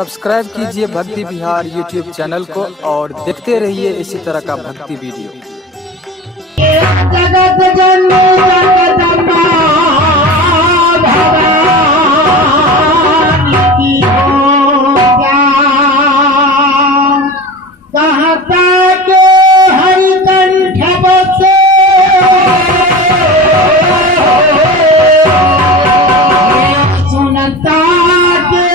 Subscribe कीजिए भक्ति विहार YouTube channel को और देखते रहिए इसी तरह का भक्ति वीडियो। जगत जननी जगदम्बा भवानी की हो ज्ञान, कहता के हरिकंठ बसे सुनता के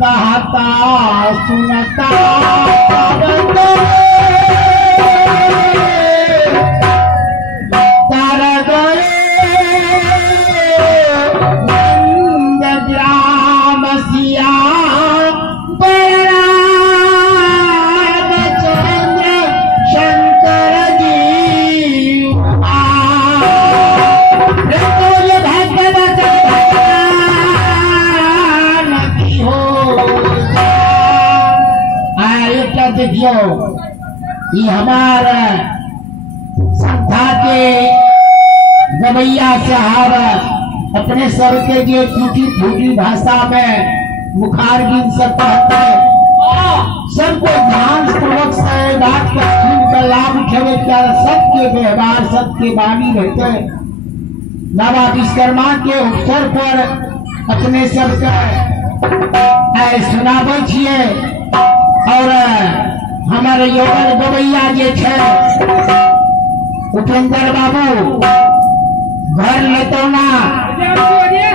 कहता सुनता देखियो ये हमारा संस्था के गवैया साहब अपने सर के जो टूटी फूटी भाषा में मुखार गिन से कहते सबको ध्यान पूर्वक से बात का लाभ उठावे क्या सबके व्यवहार सबके वाणी रहते नवा विश्वकर्मा के अवसर पर अपने सबके सुनावे छिए और हमारे योगन गवैया जे उपेंद्र बाबू घर लतौना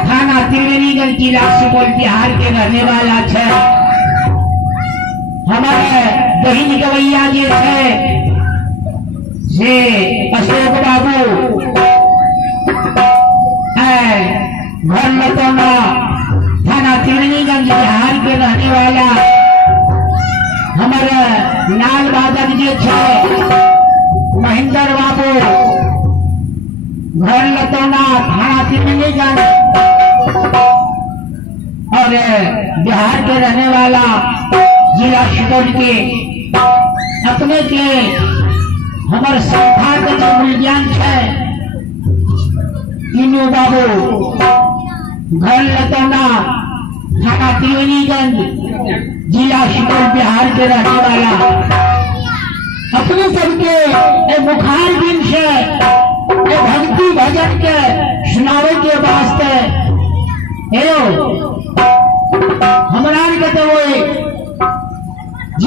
थाना त्रिवेणीगंज जिला सुपौल बिहार के रहने वाला है। हमारे बहन गवैया जे से अशोक बाबू घर लतौना थाना त्रिवेणीगंज बिहार के रहने वाला हमारे लाल बादल जी महेंद्र बाबू घर लतौना थाना त्रिवेणीगंज और बिहार के रहने वाला जिला सुपौल के अपने के हमारे संस्था के जो विज्ञान है इनू बाबू घर लतौना थाना त्रिवेणीगंज जिला सुपौल बिहार के रहने वाला अपने सबके मुखार दिन से भक्ति भजन के सुनावे के वास्ते हमारा तो वो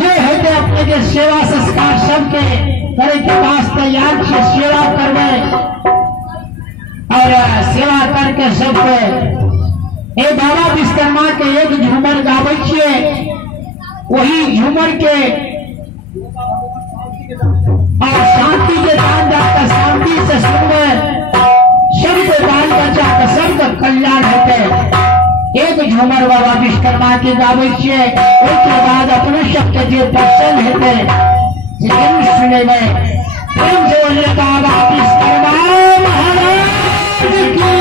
ये है कि अपने के सेवा संस्कार सबके करे के वास्ते याद से सेवा करवे और सेवा करके सबके बाबा विश्वकर्मा के एक झूमर गावे छे वही झूमर के और शांति के दान जाकर शांति से सुनवे सबके बाल बच्चा का सबका कल्याण होते एक झूमर बाबा विश्वकर्मा के गावे छे उसके बाद अपने सबके जो दर्शन होते सुने में प्रेम से बोले बाबा विश्वकर्मा महाराज की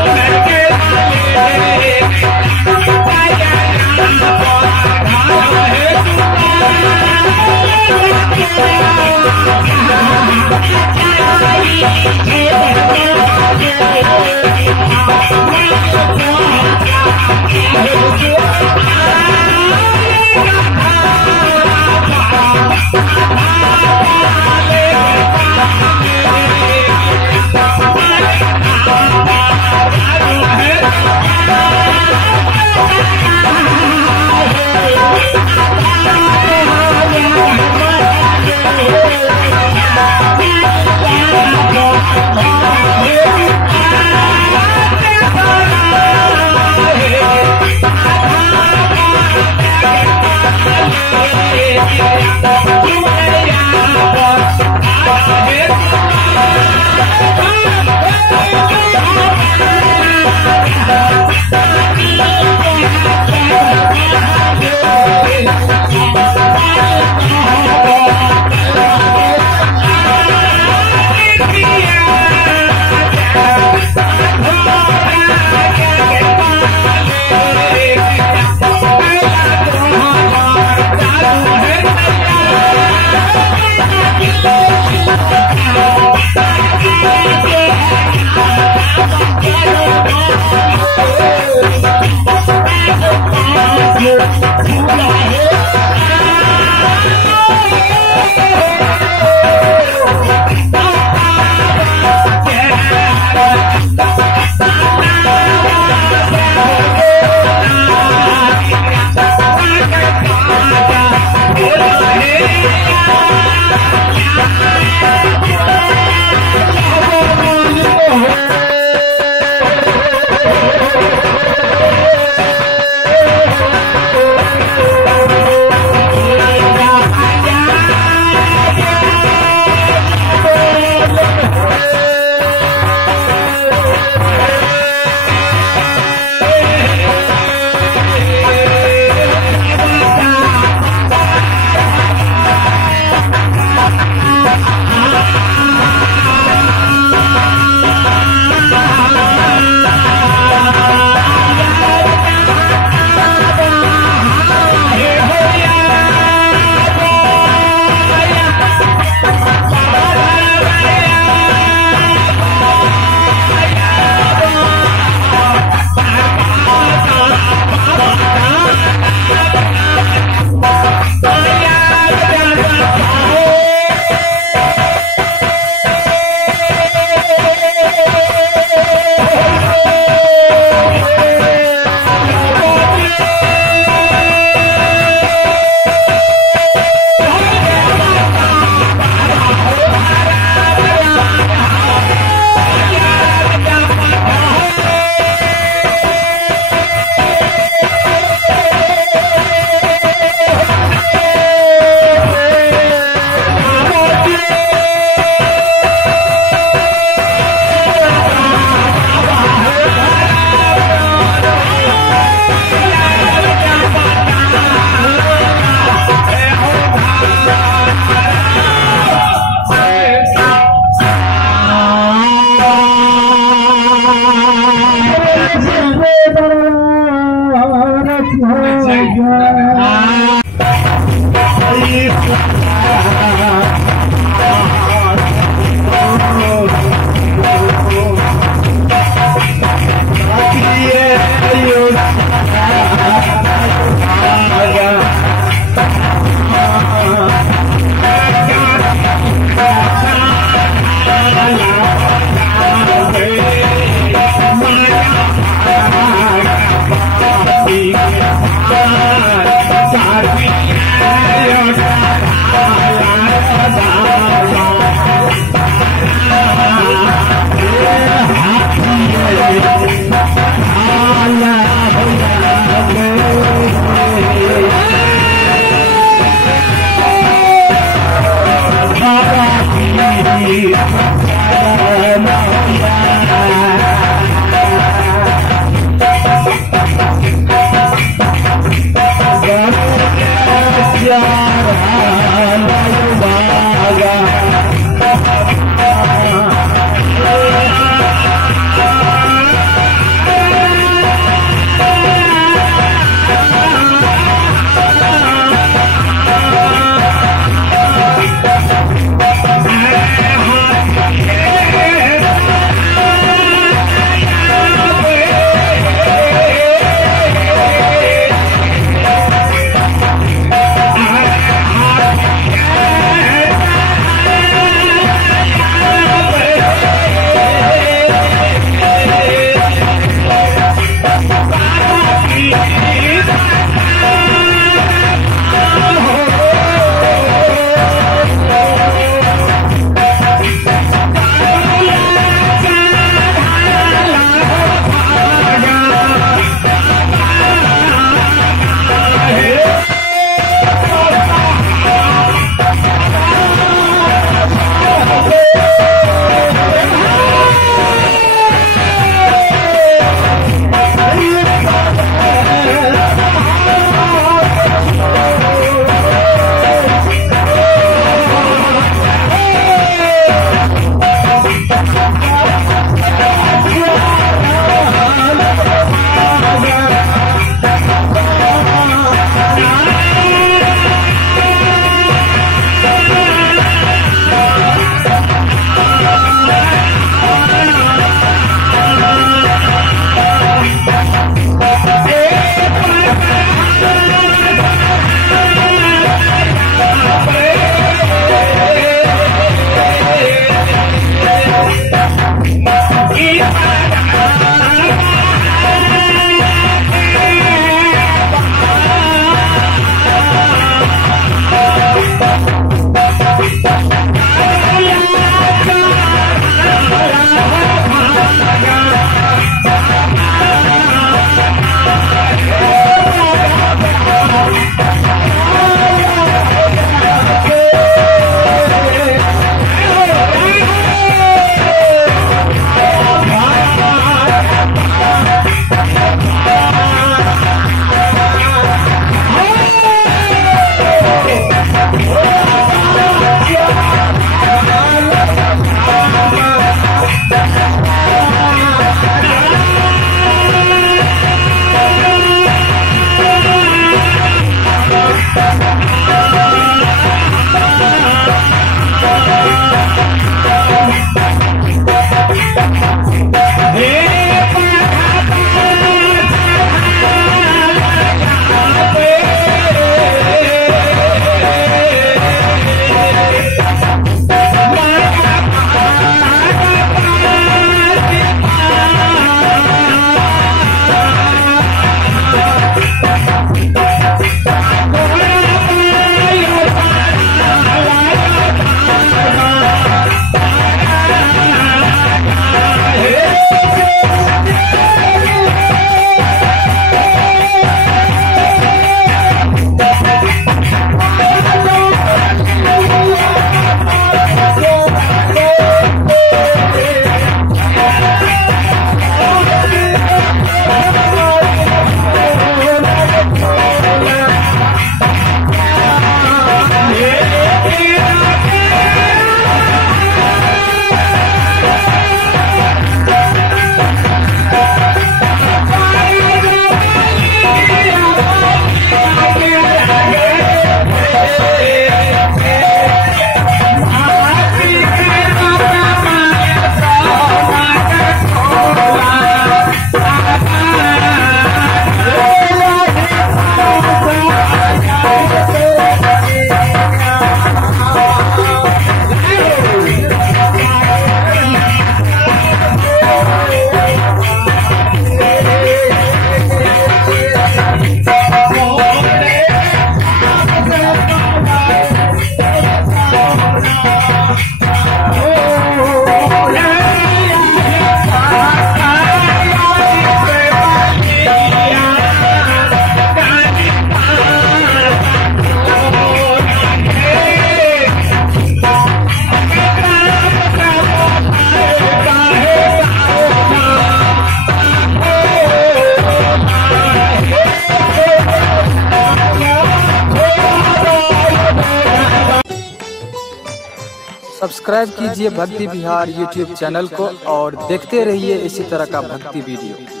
सब्सक्राइब कीजिए भक्ति बिहार यूट्यूब चैनल को और देखते रहिए इसी तरह का भक्ति वीडियो।